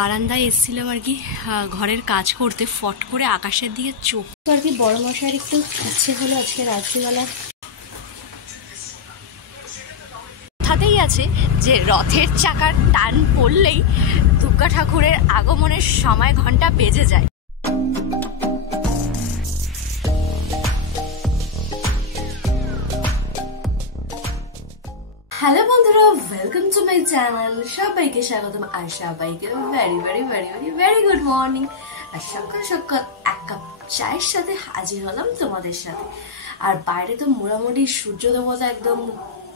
বারান্দায় এসেছিলাম আর কি ঘরের কাজ করতে, ফট করে আকাশের দিকে চোখ আর কি বড় মশাইয়ের একটু ইচ্ছে হলো আজকে রাত্রিবেলা। কথাতেই আছে যে রথের চাকার টান পড়লেই দুর্গা ঠাকুরের আগমনের সময় ঘন্টা বেজে যায়। হ্যালো বন্ধুরা, ওয়েলকাম টু মাই চ্যানেল। সবাইকে স্বাগতম আর সবাইকে very very very very very good morning. আর সকাল সকাল এক কাপ চায়ের সাথে হাজির হলাম তোমাদের সাথে। আর বাইরে তো মোটামুটি সূর্য দেবতা একদম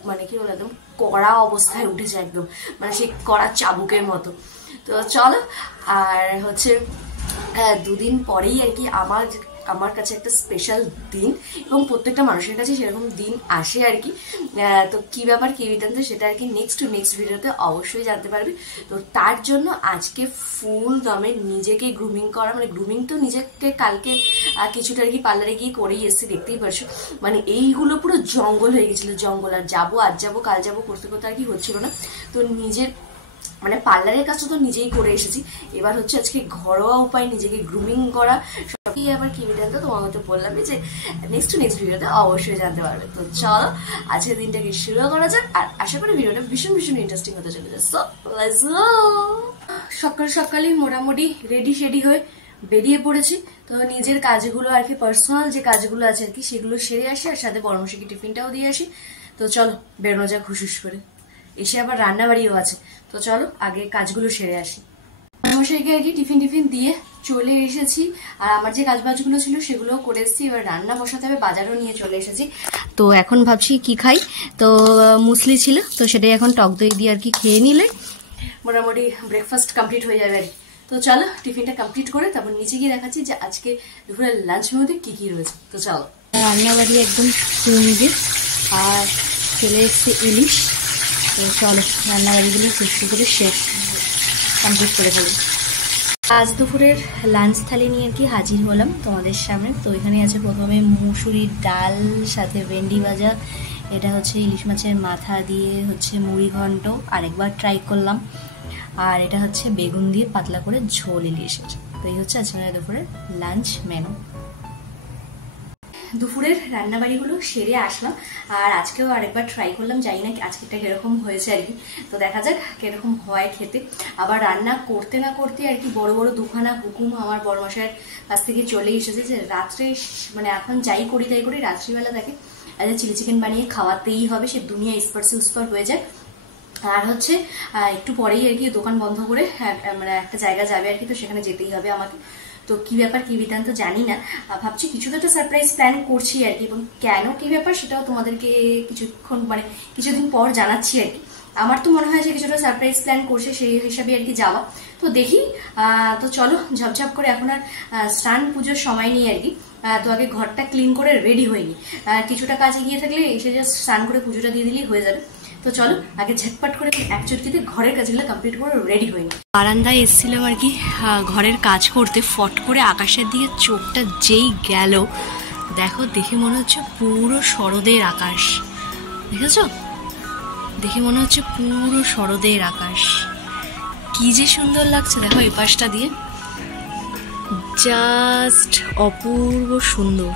মানে কি বলে একদম কড়া অবস্থায় উঠেছে, একদম মানে সেই কড়া চাবুকের মতো। তো চলো, আর হচ্ছে দুদিন পরেই আর কি আমার কাছে একটা স্পেশাল দিন, এবং প্রত্যেকটা মানুষের কাছে সেরকম দিন আসে আর কি। তো কি ব্যাপার কি বৃত্তান্ত সেটা আর কি নেক্সট ভিডিওতে অবশ্যই জানতে পারবে। তো তার জন্য আজকে ফুল দমে নিজেকে গ্রুমিং করা, মানে গ্রুমিং তো নিজেকে কালকে কিছুটা আর কি পার্লারে গিয়ে করেই এসেছি, দেখতেই পারছো। মানে এইগুলো পুরো জঙ্গল হয়ে গেছিল, জঙ্গল। আর যাবো আজ যাবো কাল যাবো করতে করতে আর কি হচ্ছিল না। তো নিজের মানে পার্লারের কাছে তো নিজেই করে এসেছি, এবার হচ্ছে আজকে ঘরোয়া উপায় নিজেকে গ্রুমিং করা। সবই আবার কি জানতো তোমাকে তো বললাম যে নেক্সট ভিডিওতে অবশ্যই জানতে পারবে। তো চলো আজকের দিনটাকে শুরু করা যাক, আর আশা করি ভিডিওটা ভীষণ ভীষণ ইন্টারেস্টিং হতে চলেছে। So let's go. সকাল সকালই মোটামুটি রেডি হয়ে বেরিয়ে পড়েছি। তো নিজের কাজগুলো আর কি পার্সোনাল যে কাজগুলো আছে আর কি সেগুলো সেরে আসি, আর সাথে বড়মশাইকে টিফিনটাও দিয়ে আসি। তো চলো বেরোনো যাক হুসুস করে। এসে আবার রান্না বাড়িও আছে, তো চলো আগে কাজগুলো সেরে আসি। মশাইকে আর কি টিফিন দিয়ে চলে এসেছি, আর আমার যে কাজবাজগুলো ছিল সেগুলোও করে এসেছি। এবার রান্না বসাতে হবে, বাজারও নিয়ে চলে এসেছি। তো এখন ভাবছি কি খাই, তো মুসলি ছিল তো সেটাই এখন টক দই দিয়ে আর কি খেয়ে নিলে মোটামুটি ব্রেকফাস্ট কমপ্লিট হয়ে যাবে আর কি। তো চলো টিফিনটা কমপ্লিট করে তারপর নিচে গিয়ে দেখাচ্ছি যে আজকে দুপুরের লাঞ্চ মেনুতে কি কি রয়েছে। তো চলো, রান্না বাড়ি একদম চিংড়ি আর চলে এসছে ইলিশ। তো চলো রান্নাবাড়িগুলো সুস্থ করে শেষ কমপ্লিট করে ফেলি। আজ দুপুরের লাঞ্চ থালি নিয়ে আর কি হাজির হলাম তোমাদের সামনে। তো এখানে আছে প্রথমে মুসুরির ডাল, সাথে ভেন্ডি ভাজা, এটা হচ্ছে ইলিশ মাছের মাথা দিয়ে হচ্ছে মুড়ি ঘন্ট আরেকবার ট্রাই করলাম, আর এটা হচ্ছে বেগুন দিয়ে পাতলা করে ঝোল ইলিশের। তো এই হচ্ছে আজকে দুপুরের লাঞ্চ মেনু। দুপুরের রান্নাবাড়িগুলো সেরে আসলাম, আর আজকেও আরেকবার ট্রাই করলাম, জানি না আজকেটা কিরকম হয়েছে আর কি। তো দেখা যাক কিরকম হয় খেতে। আবার রান্না করতে না করতে আর কি বড় বড় দুখানা হুকুম আমার বড়মশাইয়ের কাছ থেকে চলে এসেছে যে রাত্রে মানে এখন যাই করি তাই করি রাত্রিবেলা তাকে চিলি চিকেন বানিয়ে খাওয়াতেই হবে, সে দুনিয়া উস্পার হয়ে যায়। আর হচ্ছে একটু পরেই আর কি দোকান বন্ধ করে মানে একটা জায়গা যাবে আর কি, তো সেখানে যেতেই হবে আমাকে। তো কি ব্যাপার কি বৃত্তান্ত জানি না, ভাবছি কিছু তো একটা সারপ্রাইজ প্ল্যান করছি আর কি, এবং কেন কি ব্যাপার সেটাও তোমাদেরকে কিছুক্ষণ মানে কিছুদিন পর জানাচ্ছি আর কি। আমার তো মনে হয় যে কিছুটা সারপ্রাইজ প্ল্যান করছে, সেই হিসাবে আর কি যাওয়া। তো দেখি, তো চলো ঝপঝপ করে এখন আর স্নান পুজোর সময় নেই আর কি। তো আগে ঘরটা ক্লিন করে রেডি হয়নি, কিছুটা কাজ এগিয়ে থাকলে এসে জাস্ট স্নান করে পুজোটা দিয়ে দিলেই হয়ে যাবে। তো চলো আগে ঝটপট করে এক চটকিতে ঘরের কাজগুলো কমপ্লিট করে রেডি হয়ে নিই। বারান্দায় এসেছিলাম আর কি ঘরের কাজ করতে, ফট করে আকাশের দিকে চোখটা যেই গেল, দেখো দেখে মনে হচ্ছে পুরো শরতের আকাশ। দেখেছো, দেখে মনে হচ্ছে পুরো শরতের আকাশ, কি যে সুন্দর লাগছে। দেখো এই পাশটা দিয়ে জাস্ট অপূর্ব সুন্দর,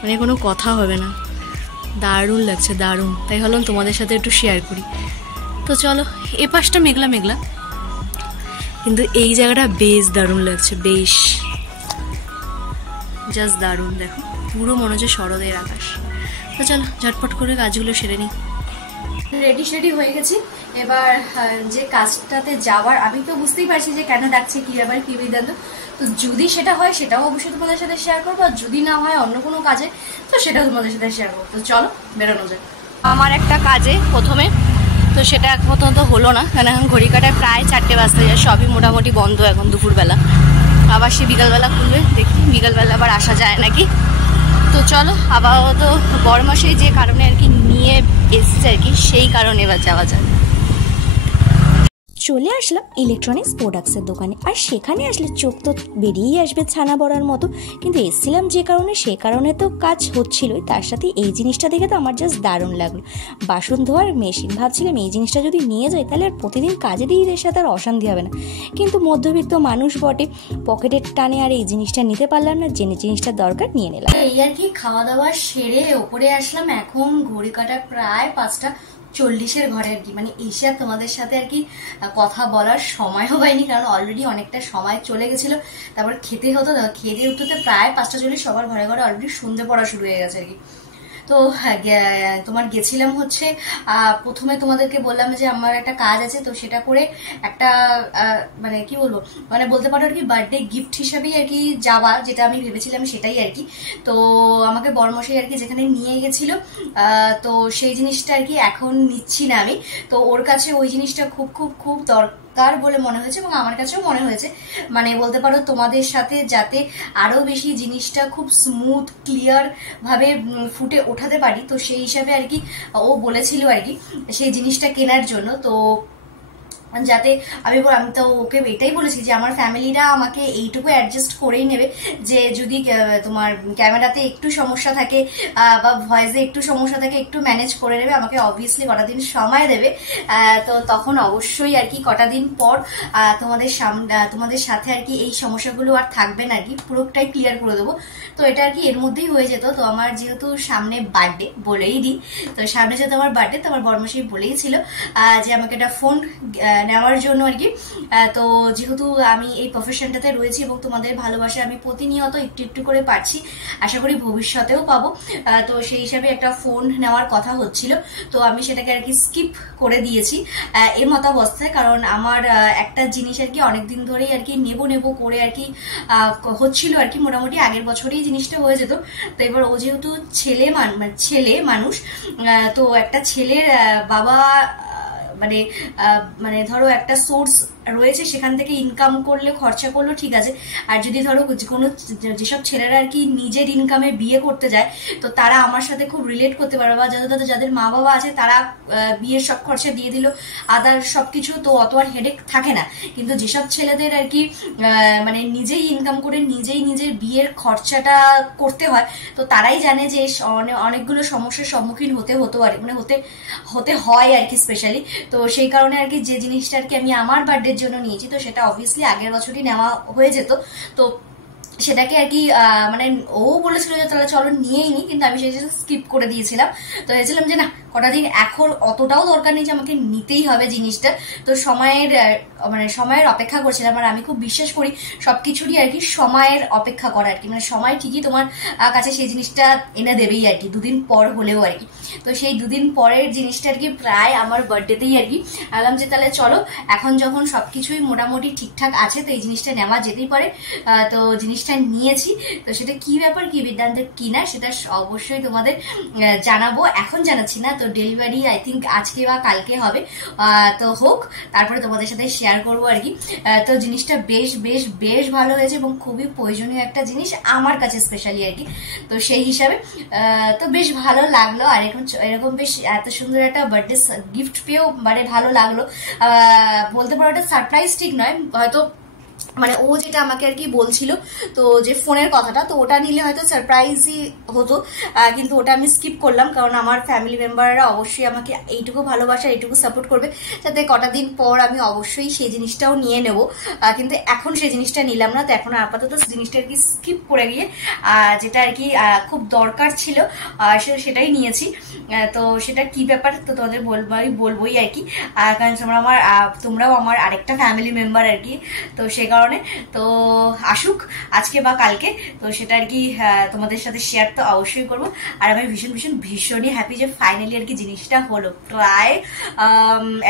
মানে কোনো কথা হবে না, দারুণ লাগছে দারুণ। তাই ভাবলাম তোমাদের সাথে একটু শেয়ার করি। তো চলো, এ পাশটা মেঘলা মেঘলা, কিন্তু এই জায়গাটা বেশ দারুণ লাগছে, বেশ জাস্ট দারুণ। দেখো পুরো মনে হচ্ছে শরতের আকাশ। তো চলো ঝটপট করে কাজগুলো সেরে নিই। রেডি হয়ে গেছি। এবার যে কাজটাতে যাওয়ার, আমি তো বুঝতেই পারছি যে কেন ডাকছে কি আবার কি বিধান। তো যদি সেটা হয় সেটাও অবশ্যই তোমাদের সাথে শেয়ার করবো, আর যদি না হয় অন্য কোনো কাজে তো সেটাও তোমাদের সাথে শেয়ার করবো। তো চলো বেরোনো যায়। আমার একটা কাজে প্রথমে তো সেটা এক পর্যন্ত হলো না, কারণ এখন ঘড়ি কাটায় প্রায় 4টে বাজতে যায়, সবই মোটামুটি বন্ধ এখন দুপুরবেলা। আবার সে বিকালবেলা খুলবে, দেখি বিকালবেলা আবার আসা যায় নাকি। তো চলো আপাতত বড়মশাই যে কারণে আর কি নিয়ে এসছে আর কি, সেই কারণে এবার যাওয়া যায়। চলে আসলাম ইলেকট্রনিক্স প্রোডাক্টসের দোকানে। আর সেখানে আসলে চোখ তো বেরিয়েই আসবে ছানা বড়ার মতো, কিন্তু এসেছিলাম যে কারণে সে কারণে তো কাজ হচ্ছিলই, তার সাথে এই জিনিসটা দেখে তো আমার জাস্ট দারুণ লাগলো। বাসন ধোয়ার মেশিন, ভাবছিলাম এই জিনিসটা যদি নিয়ে যাই তাহলে আর প্রতিদিন কাজে দিয়ে এর সাথে আর অশান্তি হবে না, কিন্তু মধ্যবিত্ত মানুষ বটে, পকেটের টানে আর এই জিনিসটা নিতে পারলাম না, যে জিনিসটা দরকার নিয়ে নিলাম। এই আর কি খাওয়া দাওয়া সেরে ওপরে আসলাম, এখন ঘড়ি কাটা প্রায় 5:40 ঘরে আর কি, মানে এসে আর তোমাদের সাথে আর কি কথা বলার সময়ও পাইনি, কারণ অলরেডি অনেকটা সময় চলে গেছিল। তারপর খেতে হতো, খেতে উঠতে প্রায় 5:40 সবার ঘরে ঘরে অলরেডি সন্ধে পড়া শুরু হয়ে গেছে আর কি। তো তোমার গেছিলাম হচ্ছে প্রথমে তোমাদেরকে বললাম যে আমার একটা কাজ আছে, তো সেটা করে একটা মানে কি বলবো, মানে বলতে পারো আর কি বার্থডে গিফট হিসাবেই আর কি যাওয়া, যেটা আমি ভেবেছিলাম সেটাই আর কি। তো আমাকে বরমশাই আর কি যেখানে নিয়ে গেছিল, তো সেই জিনিসটা আর কি এখন নিচ্ছি না আমি, তো ওর কাছে ওই জিনিসটা খুব খুব খুব দরকার বলে মনে হয়েছে, এবং আমার কাছেও মনে হয়েছে, মানে বলতে পারো তোমাদের সাথে যাতে আরো বেশি জিনিসটা খুব স্মুথ ক্লিয়ার ভাবে ফুটে ওঠাতে পারি, তো সেই হিসাবে আর কি ও বলেছিল আর কি সেই জিনিসটা কেনার জন্য। তো যাতে আমি তো ওকে এটাই বলেছি যে আমার ফ্যামিলিরা আমাকে এইটুকু অ্যাডজাস্ট করেই নেবে, যে যদি তোমার ক্যামেরাতে একটু সমস্যা থাকে বা ভয়েসে একটু সমস্যা থাকে একটু ম্যানেজ করে নেবে, আমাকে অবভিয়াসলি কটা দিন সময় দেবে, তো তখন অবশ্যই আর কি কটা দিন পর তোমাদের সাথে আর কি এই সমস্যাগুলো আর থাকবে না আর কি, পুরোটাই ক্লিয়ার করে দেবো। তো এটা আর কি এর মধ্যেই হয়ে যেত। তো আমার যেহেতু সামনে বার্থডে বলেই দিই, তো সামনে যেহেতু আমার বার্থডে, তো আমার বর্মশাই বলেই ছিল যে আমাকে একটা ফোন নেওয়ার জন্য আর কি। তো যেহেতু আমি এই প্রফেশনটাতে রয়েছি এবং তোমাদের ভালোবাসা আমি প্রতিনিয়ত একটু একটু করে পাচ্ছি, আশা করি ভবিষ্যতেও পাবো, তো সেই হিসাবে একটা ফোন নেওয়ার কথা হচ্ছিল। তো আমি সেটাকে আর কি স্কিপ করে দিয়েছি এই মতাবস্থায়, কারণ আমার একটা জিনিস আর কি অনেকদিন ধরেই আর কি নেবো নেবো করে আর কি হচ্ছিল আর কি, মোটামুটি আগের বছরেই জিনিসটা হয়ে যেত। তো এবার ও যেহেতু ছেলে মানুষ, তো একটা ছেলের বাবা মানে মানে ধরো একটা সোর্স রয়েছে, সেখান থেকে ইনকাম করলে খরচা করলো ঠিক আছে, আর যদি ধরো কোনো যেসব ছেলেরা আর কি নিজের ইনকামে বিয়ে করতে যায়, তো তারা আমার সাথে খুব রিলেট করতে পারবে, বা যাদের মা বাবা আছে তারা বিয়ের সব খরচা দিয়ে দিল আদার সবকিছু, তো অত আর হেডেক থাকে না। কিন্তু যেসব ছেলেদের আর কি মানে নিজেই ইনকাম করে নিজেই নিজের বিয়ের খরচাটা করতে হয়, তো তারাই জানে যে অনেকগুলো সমস্যার সম্মুখীন হতো আর মানে হতে হয় আর কি স্পেশালি। তো সেই কারণে আর কি যে জিনিসটা আর কি আমি আমার বার্থডে জন্য নিয়েছি, তো সেটা অবভিয়াসলি আগের বছরই নেওয়া হয়ে যেত। তো সেটাকে আর কি মানে ও বলেছিল যে তাহলে চলো নিয়েই নি, কিন্তু আমি সেটা স্কিপ করে দিয়েছিলাম। তো ভেবেছিলাম যে না, কটা দিন এখন অতটাও দরকার নেই যে আমাকে নিতেই হবে জিনিসটা, তো সময়ের অপেক্ষা করছিলাম। আর আমি খুব বিশ্বাস করি সবকিছুরই আর কি সময়ের অপেক্ষা করা আর কি, মানে সময় ঠিকই তোমার কাছে সেই জিনিসটা এনে দেবেই আর কি, দুদিন পর হলেও আর কি। তো সেই দুদিন পরের জিনিসটা আর কি প্রায় আমার বার্থডেতেই আর কি আলাম যে তাহলে চলো এখন যখন সবকিছুই মোটামুটি ঠিকঠাক আছে, তো এই জিনিসটা নেওয়া যেতেই পারে। তো জিনিসটা নিয়েছি, তো সেটা কি ব্যাপার কি বৃত্তান্তের কিনা সেটা অবশ্যই তোমাদের জানাবো, এখন জানাচ্ছি না। তো ডেলিভারি আই থিঙ্ক আজকে বা কালকে হবে, তো হোক, তারপরে তোমাদের সাথে শেয়ার করবো আর কি। তো জিনিসটা বেশ বেশ বেশ ভালো হয়েছে এবং খুবই প্রয়োজনীয় একটা জিনিস আমার কাছে স্পেশালি আর কি। তো সেই হিসাবে তো বেশ ভালো লাগলো, আর এরকম বেশ এত সুন্দর একটা বার্থডে গিফট পেয়েও মানে ভালো লাগলো। বলতে পারো এটা সারপ্রাইজ ঠিক নয়, হয়তো মানে ও যেটা আমাকে আর কি বলছিল, তো যে ফোনের কথাটা, তো ওটা নিলে হয়তো সারপ্রাইজই হতো, কিন্তু ওটা আমি স্কিপ করলাম, কারণ আমার ফ্যামিলি মেম্বাররা অবশ্যই আমাকে এইটুকু ভালোবাসা এইটুকু সাপোর্ট করবে, যাতে কটা দিন পর আমি অবশ্যই সেই জিনিসটাও নিয়ে নেব। কিন্তু এখন সেই জিনিসটা নিলাম না, তো এখন আপাতত জিনিসটা আর কি স্কিপ করে গিয়ে যেটা আর কি খুব দরকার ছিল সেটাই নিয়েছি। তো সেটা কি ব্যাপার তো তোমাদের বলবোই আর কি, কারণ তোমরাও আমার আরেকটা ফ্যামিলি মেম্বার আর কি। তো সে কারণে তো আসুক আজকে বা কালকে, তো সেটা আর কি তোমাদের সাথে শেয়ার তো অবশ্যই করবো। আর আমি ভীষণই হ্যাপি যে ফাইনালি আর কি জিনিসটা হলো, প্রায়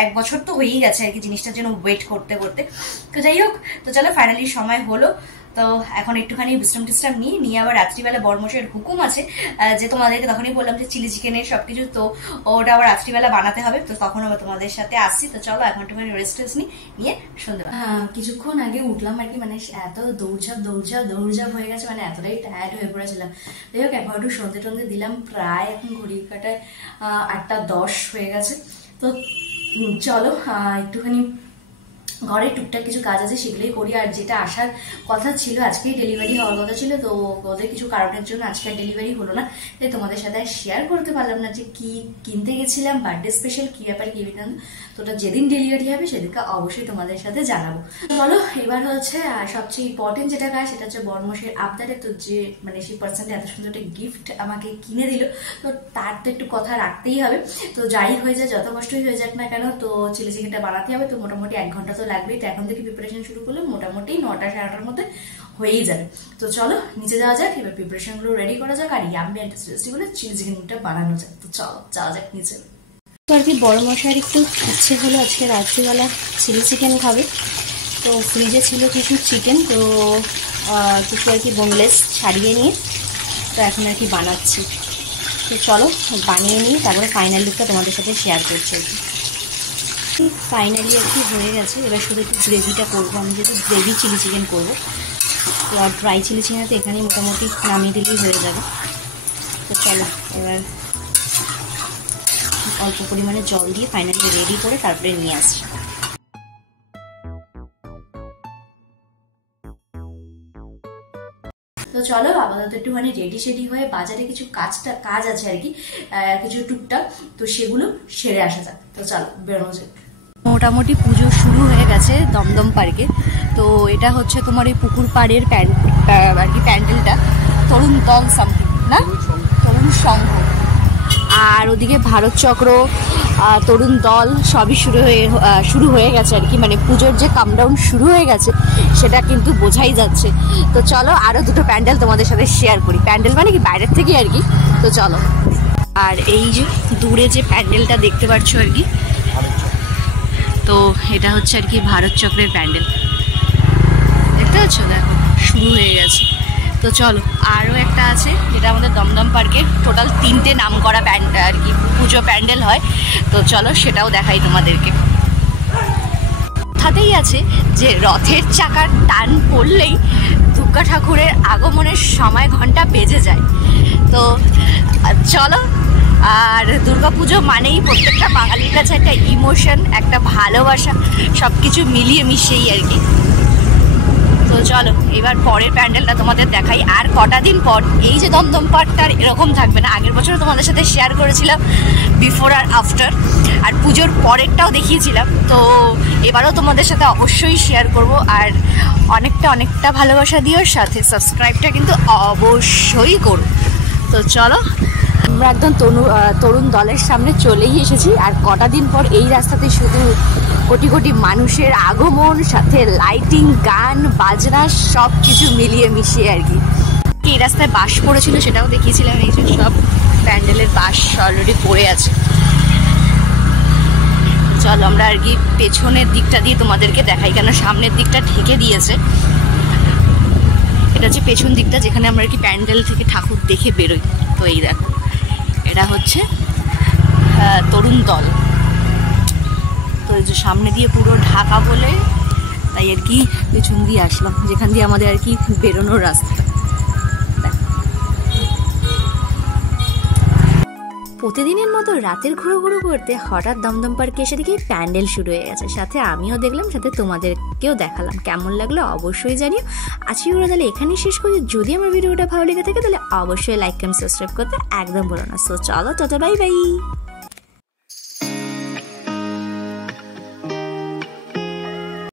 1 বছর তো হয়েই গেছে আর কি জিনিসটার জন্য ওয়েট করতে করতে। তো যাই হোক, তো চলো ফাইনালি সময় হলো। তো এখন একটুখানি বিশ্রাম নিয়ে আবার রাত্রিবেলা বরমশাইয়ের হুকুম আছে, যে তোমাদেরকে তখনই বললাম যে চিলি চিকেনের সবকিছু, তো ওটা আবার রাত্রিবেলা বানাতে হবে, তো তখন আবার তোমাদের সাথে আসছি। তো চলো এখন একটুখানি রেস্ট নিয়ে সন্ধ্যেবেলা কিছুক্ষণ আগে উঠলাম আর কি, মানে এত দৌড়ঝাপ হয়ে গেছে, মানে এতটাই টায়ার্ড হয়ে পড়েছিলাম। যাই হোক একবার একটু সন্ধে দিলাম, প্রায় এখন ঘড়ির কাটায় 8:10 হয়ে গেছে। তো চলো একটুখানি ঘরে টুকটাক কিছু কাজ আছে সেগুলোই করি। আর যেটা আসার কথা ছিল, আজকেই ডেলিভারি হওয়ার কথা ছিল, তো ওদের কিছু কারণের জন্য আজকে ডেলিভারি হলো না, তাই তোমাদের সাথে শেয়ার করতে পারলাম না যে কি কিনতে গেছিলাম, বার্থডে স্পেশাল কি ব্যাপার কি বিধান। তো ওটা যেদিন ডেলিভারি হবে সেদিনকে অবশ্যই তোমাদের সাথে জানাবো। চলো এবার হচ্ছে সবচেয়ে ইম্পর্টেন্ট যেটা কাজ, সেটা হচ্ছে বড়মশের আবদারে, তো যে মানে সেই পার্সনটা এত সুন্দর একটা গিফট আমাকে কিনে দিল, তো তার তো একটু কথা রাখতেই হবে। তো যাই হয়ে যায়, যত কষ্টই হয়ে যাক না কেন, তো চিলি চিকেনটা বানাতে হবে, তো মোটামুটি 1 ঘন্টা তো লাগবেই। তো এখন থেকে প্রিপারেশন শুরু করলে মোটামুটি 9টা সাড়ে 9টার মধ্যে হয়েই যাবে। তো চলো নিচে যাওয়া যাক, এবার প্রিপারেশন গুলো রেডি করা যাক, আর ইয়াম্মি এন্ড টেস্টি করে চিলি চিকেনটা বানানো যাক। তো চলো যাওয়া যাক নিচে। তো আর কি বড় মশাইয়ের একটু ইচ্ছে হলো আজকে রাত্রিবেলা চিলি চিকেন খাবে, তো ফ্রিজে ছিল কিছু চিকেন, তো কিছু আর কি বোনলেস ছাড়িয়ে নিয়ে তো এখন আর কি বানাচ্ছি। তো চলো বানিয়ে নিয়ে তারপরে ফাইনাল লুকটা তোমাদের সাথে শেয়ার করছি আর কি। ফাইনালি আর কি হয়ে গেছে, এবার শুধু একটু গ্রেভিটা করবো, আমি যেহেতু গ্রেভি চিলি চিকেন করবো, তো আর ড্রাই চিলি চিকেন তো এখানে মোটামুটি নামিয়ে দিলেই হয়ে যাবে। তো চলো এবার অল্প পরিমাণে জল দিয়ে ফাইনালি রেডি করে তারপরে নিয়ে আসছি। তো চলো আপাতত একটুখানি রেডি শেডি হয়ে বাজারে কিছু কাজ আছে আর কি, কিছু টুকটাক, তো সেগুলো সেরে আসা যাক। তো চলো বেরোনো যাক। মোটামুটি পুজো শুরু হয়ে গেছে দমদম পার্কে। তো এটা হচ্ছে তোমার এই পুকুর পাড়ের আর কি প্যান্ডেলটা, তরুণ দল সামথিং না, তরুণ সংঘ। আর ওদিকে ভারত চক্র, তরুণ দল সবই শুরু হয়ে গেছে আর কি, মানে পুজোর যে কামডাউন শুরু হয়ে গেছে সেটা কিন্তু বোঝাই যাচ্ছে। তো চলো আরো দুটো প্যান্ডেল তোমাদের সাথে শেয়ার করি, প্যান্ডেল মানে কি বাইরের থেকে আর কি। তো চলো, আর এই যে দূরে যে প্যান্ডেলটা দেখতে পাচ্ছ আর কি, তো এটা হচ্ছে আর কি ভারত চক্রের প্যান্ডেল, দেখতে পাচ্ছ, দেখো শুরু হয়ে গেছে। তো চলো আরও একটা আছে যেটা আমাদের দমদম পার্কের টোটাল 3টে নাম করা প্যান্ডেল আর কি পুজো প্যান্ডেল হয়, তো চলো সেটাও দেখাই তোমাদেরকে। কথাতেই আছে যে রথের চাকার টান পড়লেই দুর্গা ঠাকুরের আগমনের সময় ঘন্টা বেজে যায়। তো চলো, আর দুর্গাপুজো মানেই প্রত্যেকটা বাঙালির কাছে একটা ইমোশন, একটা ভালোবাসা, সব কিছু মিলিয়ে মিশিয়েই আর কি। তো চলো এবার পরের প্যান্ডেলটা তোমাদের দেখাই। আর কটা দিন পর এই যে দমদম পার্কটা এরকম থাকবে না, আগের বছর তোমাদের সাথে শেয়ার করেছিলাম বিফোর আর আফটার, আর পুজোর পরেরটাও দেখিয়েছিলাম, তো এবারও তোমাদের সাথে অবশ্যই শেয়ার করব। আর অনেকটা ভালোবাসা দিও, সাথে সাবস্ক্রাইবটা কিন্তু অবশ্যই করো। তো চলো আমরা একদম তরুণ দলের সামনে চলেই এসেছি, আর কটা দিন পর এই রাস্তাতে শুধু কোটি কোটি মানুষের আগমন, সাথে লাইটিং, গান বাজনা সব কিছু মিলিয়ে মিশিয়ে আর কি। এই রাস্তায় বাস পড়েছিল সেটাও দেখিয়েছিলাম, এই যে সব প্যান্ডেলের বাস অলরেডি পড়ে আছে। চলো আমরা আর কি পেছনের দিকটা দিয়ে তোমাদেরকে দেখাই, কেন সামনের দিকটা ঢেকে দিয়েছে। এটা হচ্ছে পেছন দিকটা, যেখানে আমরা আর কি প্যান্ডেল থেকে ঠাকুর দেখে বেরোই। তো এই দেখো, এটা হচ্ছে তরুণ দল। তো এই যে সামনে দিয়ে পুরো ঢাকা বলে, তাই আর কি পেছন দিয়ে আসলাম, যেখান দিয়ে আমাদের আর কি বেরোনোর রাস্তা। প্রতিদিনের মতো রাতের ঘুরো করতে হঠাৎ দমদম পার্কে এসে দেখি প্যান্ডেল শুরু হয়ে গেছে, সাথে আমিও দেখলাম, সাথে তোমাদেরকেও দেখালাম। কেমন লাগলো অবশ্যই জানিও। আজকে ওরা তাহলে এখানেই শেষ করি। যদি আমার ভিডিওটা ভালো লেগে থাকে তাহলে অবশ্যই লাইক কমেন্ট সাবস্ক্রাইব করতে একদম ভুলো না। সো চলো, টাটা, বাই বাই।